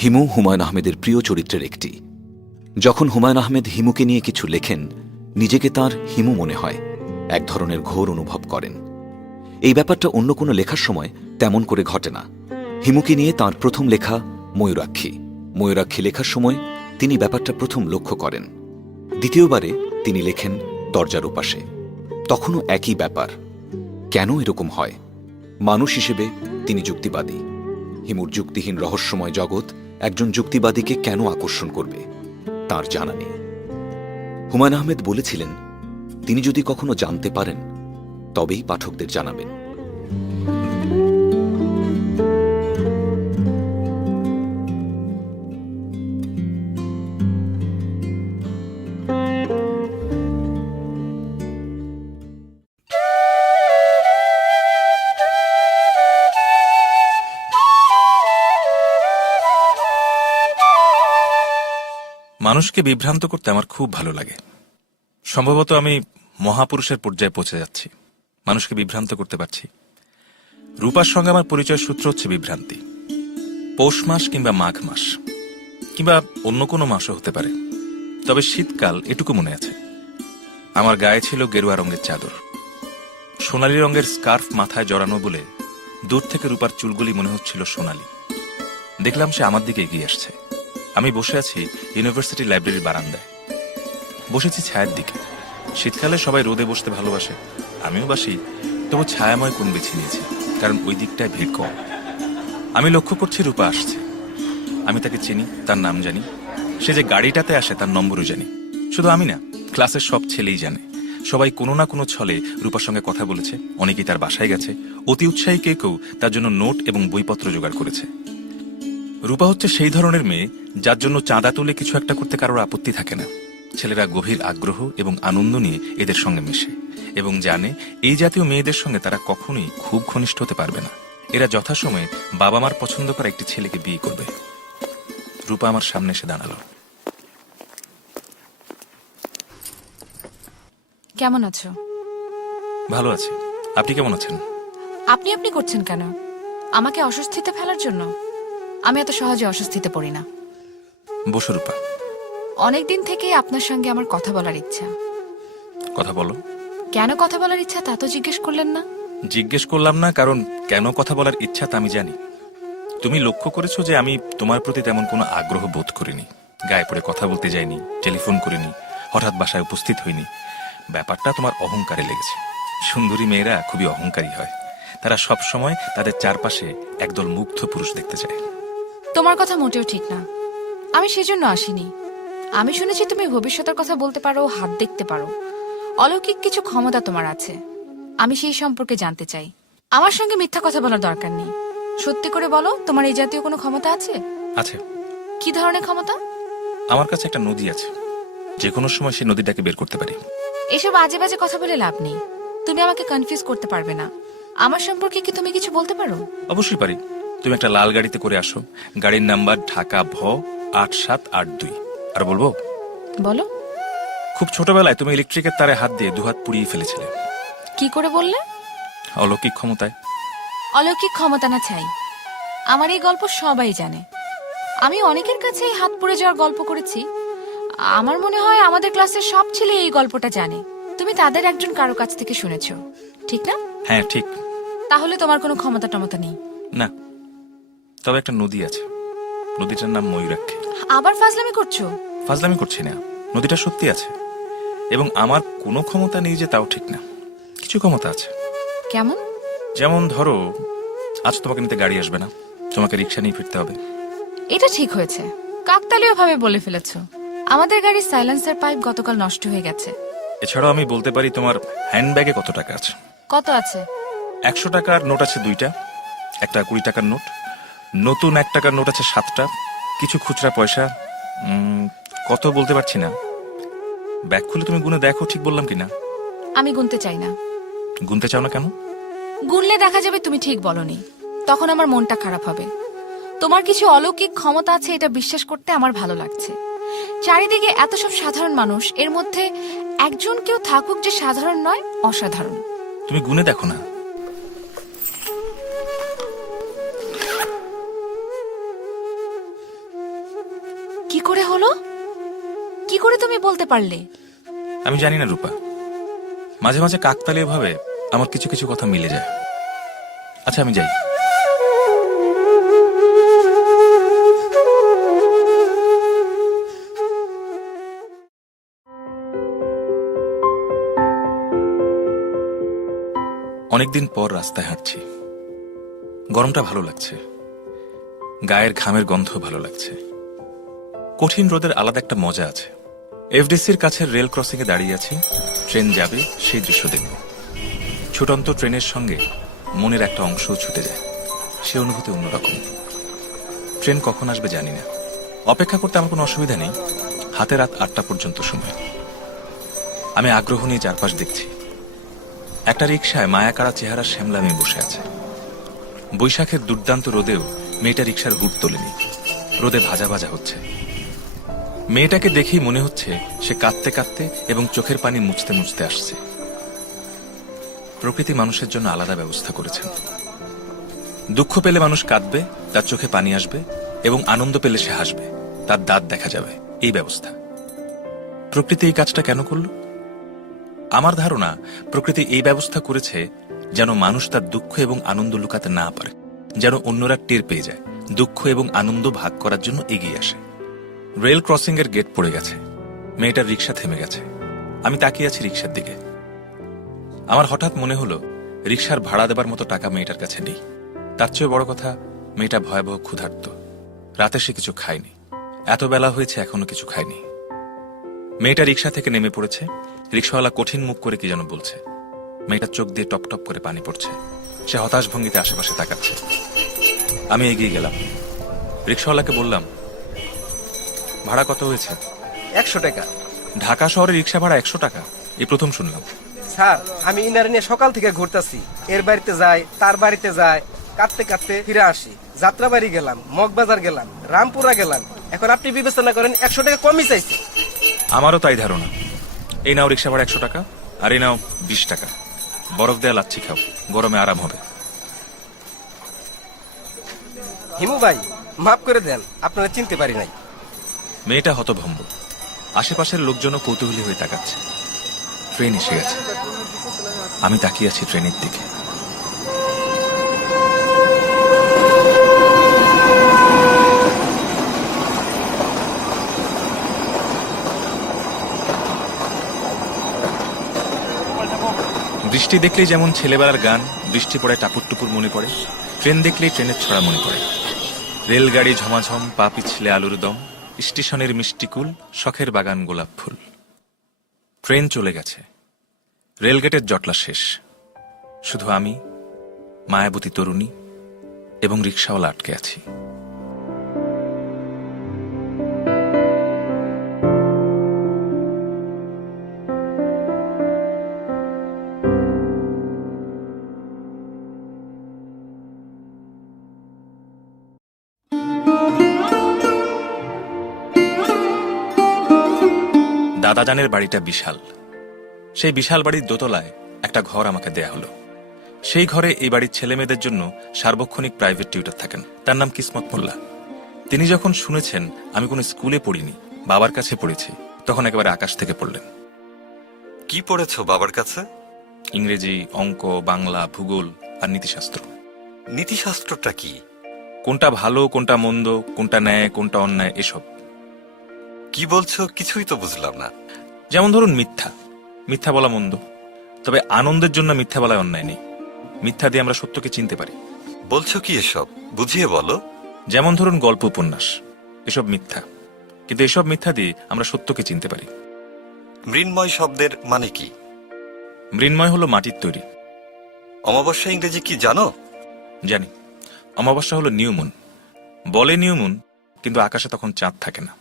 হিমু হুমায়ূন আহমেদের প্রিয় চরিত্রের একটি। যখন হুমায়ূন আহমেদ হিমুকে নিয়ে কিছু লেখেন, নিজেকে তার হিমু মনে হয়, এক ধরনের ঘোর অনুভব করেন। এই ব্যাপারটা অন্য কোনো লেখার সময় তেমন করে ঘটে না। হিমুকে নিয়ে তাঁর প্রথম লেখা ময়ূরাক্ষী। ময়ূরাক্ষী লেখার সময় তিনি ব্যাপারটা প্রথম লক্ষ্য করেন। দ্বিতীয়বারে তিনি লেখেন দরজার ওপাশে। তখনও একই ব্যাপার। কেন এরকম হয়? মানুষ হিসেবে তিনি যুক্তিবাদী। হিমুর যুক্তিহীন রহস্যময় জগৎ একজন যুক্তিবাদীকে কেন আকর্ষণ করবে তার জানা নেই। হুমায়ূন আহমেদ বলেছিলেন, তিনি যদি কখনো জানতে পারেন তবেই পাঠকদের জানাবেন। মানুষকে বিভ্রান্ত করতে আমার খুব ভালো লাগে। সম্ভবত আমি মহাপুরুষের পর্যায়ে পৌঁছে যাচ্ছি, মানুষকে বিভ্রান্ত করতে পারছি। রূপার সঙ্গে আমার পরিচয় সূত্র হচ্ছে বিভ্রান্তি। পৌষ মাস কিংবা মাঘ মাস কিংবা অন্য কোনো মাসও হতে পারে, তবে শীতকাল এটুকু মনে আছে, আমার গায়ে ছিল গেরুয়া রঙের চাদর, সোনালি রঙের স্কার্ফ মাথায় জড়ানো বলে দূর থেকে রূপার চুলগুলি মনে হচ্ছিল সোনালি। দেখলাম সে আমার দিকে এগিয়ে আসছে। আমি বসে আছি ইউনিভার্সিটি লাইব্রেরির বারান্দায়, বসেছি ছায়ার দিকে। শীতকালে সবাই রোদে বসতে ভালোবাসে, আমিও বাসি, তবু ছায়াময় কোণ বেছে নিয়েছি, কারণ ওই দিকটায় ভিড় কম। আমি লক্ষ্য করছি রূপা আসছে। আমি তাকে চিনি, তার নাম জানি, সে যে গাড়িটাতে আসে তার নম্বরও জানি। শুধু আমি না, ক্লাসের সব ছেলেই জানে। সবাই কোনো না কোনো ছলে রূপার সঙ্গে কথা বলেছে, অনেকেই তার বাসায় গেছে, অতি উৎসাহী কেউ তার জন্য নোট এবং বইপত্র জোগাড় করেছে। রূপা হচ্ছে সেই ধরনের মেয়ে যার জন্য চাঁদা তুলে কিছু একটা করতে কারোর আপত্তি থাকে না। ছেলেরা গভীর আগ্রহ এবং আনন্দ নিয়ে এদের সঙ্গে মেশে এবং জানে এই জাতীয় মেয়েদের সঙ্গে তারা কখনোই খুব ঘনিষ্ঠ হতে পারবে না। এরা যথাসময়ে বাবা মার পছন্দ করা একটি ছেলেকে বিয়ে করবে। রূপা আমার সামনে এসে দাঁড়ালো। কেমন আছো? ভালো আছি, আপনি কেমন আছেন? আপনি আপনি করছেন কেন? আমাকে অস্বস্তিতে ফেলার জন্য? আমি এত সহজে অস্বস্তিতে পড়ি না। বসো রূপা। অনেকদিন থেকেই আপনার সঙ্গে আমার কথা বলার ইচ্ছা। কথা বলো। কেন কথা বলার ইচ্ছা তা তো জিজ্ঞেস করলেন না। জিজ্ঞেস করলাম না, কারণ কেন কথা বলার ইচ্ছা তা আমি জানি। তুমি লক্ষ্য করেছো যে আমি তোমার প্রতি তেমন কোনো আগ্রহ বোধ করিনি, গায়ে পড়ে কথা বলতে যাইনি, টেলিফোন করিনি, হঠাৎ বাসায় উপস্থিত হইনি। ব্যাপারটা তোমার অহংকারে লেগেছে। সুন্দরী মেয়েরা খুবই অহংকারী হয়, তারা সব সময় তাদের চারপাশে একদল মুগ্ধ পুরুষ দেখতে চায়। তোমার কথা মোটেও ঠিক না, আমি সেজন্য আসিনি। আমি শুনেছি তুমি ভবিষ্যতের কথা বলতে পারো, হাত দেখতে পারো, অলৌকিক কিছু ক্ষমতা তোমার আছে। আমি সেই সম্পর্কে জানতে চাই। আমার সঙ্গে মিথ্যা কথা বলার দরকার নেই, সত্যি করে বলো, তোমার এই জাতীয় কোনো ক্ষমতা আছে? আছে। কি ধরনের ক্ষমতা? আমার কাছে একটা নদী আছে, যে কোনো সময় সেই নদীটাকে বের করতে পারি। এসব আজে বাজে কথা বলে লাভ নেই। তুমি আমাকে কনফিউজ করতে পারবে না। আমার সম্পর্কে কি তুমি কিছু বলতে পারো? অবশ্যই পারি। তুমি একটা লাল গাড়িতে করে আসো, গাড়ির নাম্বার ঢাকা ভ 8782। আর বলবো? বলো। খুব ছোটবেলায় তুমি ইলেকট্রিকের তারে হাত দিয়ে দুহাত পুড়িয়ে ফেলেছিলে। কি করে বললে? অলৌকিক ক্ষমতায়। অলৌকিক ক্ষমতা না চাই। আমার এই গল্প সবাই জানে। আমি অনেকের কাছে এই হাত পুড়ে যাওয়ার গল্প করেছি। আমার মনে হয় আমাদের ক্লাসের সব ছেলে এই গল্পটা জানে। তুমি তাদের একজন কারো কাছ থেকে শুনেছো, ঠিক না? হ্যাঁ ঠিক। তাহলে তোমার কোনো ক্ষমতা টমতা নেই? না, তবে একটা নদী আছে, নদীটার নাম ময়ূরাক্ষী। আবার ফাজলামি করছো? ফাজলামি করছি না, নদীটা সত্যি আছে। এবং আমার কোনো ক্ষমতা নেই যে তাও ঠিক না, কিছু ক্ষমতা আছে। কেমন? যেমন ধরো, আজ তোমাকে নিতে গাড়ি আসবে না, তোমাকে রিক্সা নিয়ে ফিরতে হবে। এটা ঠিক হয়েছে, কাকতালীয় ভাবে বলে ফেলেছো। আমাদের গাড়ির সাইলেন্সার পাইপ গতকাল নষ্ট হয়ে গেছে। এছাড়াও আমি বলতে পারি তোমার হ্যান্ডব্যাগে কত টাকা আছে। কত আছে? 100 টাকার নোট আছে 2টা, একটা 20 টাকার নোট, নতুন 1 টাকার নোট আছে 7টা, কিছু খুচরা পয়সা, কত বলতে পারছি না। ব্যাগ খুলে তুমি গুনে দেখো ঠিক বললাম কিনা। আমি গুনতে চাই না। গুনতে চাও না কেন? গুনলে দেখা যাবে তুমি ঠিক বলনি, তখন আমার মনটা খারাপ হবে। তোমার কিছু অলৌকিক ক্ষমতা আছে এটা বিশ্বাস করতে আমার ভালো লাগছে। চারিদিকে এত সব সাধারণ মানুষ, এর মধ্যে একজন কেউ থাকুক যে সাধারণ নয়, অসাধারণ। তুমি গুনে দেখো না। বলতে পারলে? আমি জানি না রূপা, মাঝে মাঝে কাকতালীয় ভাবে আমার কিছু কিছু কথা মিলে যায়। আচ্ছা আমি যাই। অনেকদিন পর রাস্তায় হাঁটছি। গরমটা ভালো লাগছে, গায়ের ঘামের গন্ধ ভালো লাগছে। কঠিন রোদের আলাদা একটা মজা আছে। এফডিসির কাছে রেল ক্রসিং এ দাঁড়িয়ে আছি, ট্রেন যাবে সেই দৃশ্য দেখব। ছুটন্ত ট্রেনের সঙ্গে মনের একটা অংশও ছুটে যায়, সে অনুভূতি অন্যরকম। ট্রেন কখন আসবে জানি না, অপেক্ষা করতে আমার কোনো অসুবিধা নেই। হাতে রাত 8টা পর্যন্ত সময়। আমি আগ্রহ নিয়ে চারপাশ দেখছি। একটা রিকশায় মায়াকাড়া চেহারা শ্যামলা মেয়ে বসে আছে। বৈশাখের দুর্দান্ত রোদেও মেয়েটা রিকশার হুড তোলেনি, রোদে ভাজা ভাজা হচ্ছে। মেয়েটাকে দেখেই মনে হচ্ছে সে কাঁদতে কাঁদতে এবং চোখের পানি মুছতে মুছতে আসছে। প্রকৃতি মানুষের জন্য আলাদা ব্যবস্থা করেছেন। দুঃখ পেলে মানুষ কাঁদবে, তার চোখে পানি আসবে, এবং আনন্দ পেলে সে হাসবে, তার দাঁত দেখা যাবে, এই ব্যবস্থা। প্রকৃতি এই কাজটা কেন করল? আমার ধারণা প্রকৃতি এই ব্যবস্থা করেছে যেন মানুষ তার দুঃখ এবং আনন্দ লুকাতে না পারে, যেন অন্যরা টের পেয়ে যায়, দুঃখ এবং আনন্দ ভাগ করার জন্য এগিয়ে আসে। রেল ক্রসিং এর গেট পড়ে গেছে, মেয়েটার রিকশা থেমে গেছে। আমি তাকিয়ে আছি রিকশার দিকে। আমার হঠাৎ মনে হলো রিকশার ভাড়া দেবার মতো টাকা মেয়েটার কাছে নেই। তার চেয়ে বড় কথা, মেয়েটা ভয়াবহ ক্ষুধার্ত। রাতে সে কিছু খায়নি, এত বেলা হয়েছে এখনো কিছু খায়নি। মেয়েটা রিকশা থেকে নেমে পড়েছে, রিকশাওয়ালা কঠিন মুখ করে কি যেন বলছে। মেয়েটার চোখ দিয়ে টপ টপ করে পানি পড়ছে, সে হতাশ ভঙ্গিতে আশেপাশে তাকাচ্ছে। আমি এগিয়ে গেলাম, রিকশাওয়ালাকে বললাম, ভাড়া কত হয়েছে? 100 টাকা। ঢাকা শহরে রিকশা ভাড়া 100 টাকা? এই প্রথম শুনলাম। স্যার, আমি ইনারে নিয়ে সকাল থেকে ঘুরতাছি। এর বাড়িতে যাই, তার বাড়িতে যাই, কাঁদতে কাঁদতে ফিরে আসি। যাত্রাবাড়ি গেলাম, মগবাজার গেলাম, রামপুরা গেলাম। এখন আপনি বিবেচনা করেন 100 টাকা কমই চাইছে। আমারও তাই ধারণা। এই নাও রিকশা ভাড়া 100 টাকা, আর এই নাও 20 টাকা। বরফ দেয়া লাচ্ছি খাও, গরমে আরাম হবে। হিমু ভাই, মাফ করে দেন, আপনারা চিনতে পারি নাই। মেয়েটা হতভম্ব, আশেপাশের লোকজনও কৌতূহলী হয়ে তাকাচ্ছে। ট্রেন এসে গেছে, আমি তাকিয়ে আছি ট্রেনের দিকে। বৃষ্টি দেখলেই যেমন ছেলেবেলার গান বৃষ্টি পড়ে টাপুর টুপুর মনে পড়ে, ট্রেন দেখলেই ট্রেনের ছড়া মনে পড়ে। রেলগাড়ি ঝমাঝম, পা পিছলে আলুর দম, স্টেশনের মিষ্টিকুল, শখের বাগান গোলাপ ফুল। ট্রেন চলে গেছে, রেলগেটের জটলা শেষ। শুধু আমি, মায়াবতী তরুণী এবং রিকশাওয়ালা আটকে আছি। দাদাজানের বাড়িটা বিশাল। সেই বিশাল বাড়ির দোতলায় একটা ঘর আমাকে দেয়া হলো। সেই ঘরে এই বাড়ির ছেলে মেয়েদের জন্য সার্বক্ষণিক প্রাইভেট টিউটর থাকেন, তার নাম কিসমত মোল্লা। তিনি যখন শুনেছেন আমি কোনো স্কুলে পড়িনি, বাবার কাছে পড়েছি, তখন একেবারে আকাশ থেকে পড়লেন। কি পড়েছ বাবার কাছে? ইংরেজি, অঙ্ক, বাংলা, ভূগোল আর নীতিশাস্ত্র। নীতিশাস্ত্রটা কি? কোনটা ভালো, কোনটা মন্দ, কোনটা ন্যায়, কোনটা অন্যায়, এসব। কি বলছো কিছুই তো বুঝলাম না। যেমন ধরুন মিথ্যা, মিথ্যা বলা মন্দ, তবে আনন্দের জন্য মিথ্যা বলায় অন্যায় নেই। মিথ্যা দিয়ে আমরা সত্যকে চিনতে পারি। বলছো কি এসব? বুঝিয়ে বলো। যেমন ধরুন গল্প, উপন্যাস, এসব মিথ্যা, কিন্তু এসব মিথ্যা দিয়ে আমরা সত্যকে চিনতে পারি। মৃন্ময় শব্দের মানে কি? মৃন্ময় হলো মাটির তৈরি। অমাবস্যা ইংরেজি কি জানো? জানি, অমাবস্যা হলো নিউ মুন। বলে নিউ মুন, কিন্তু আকাশে তখন চাঁদ থাকে না।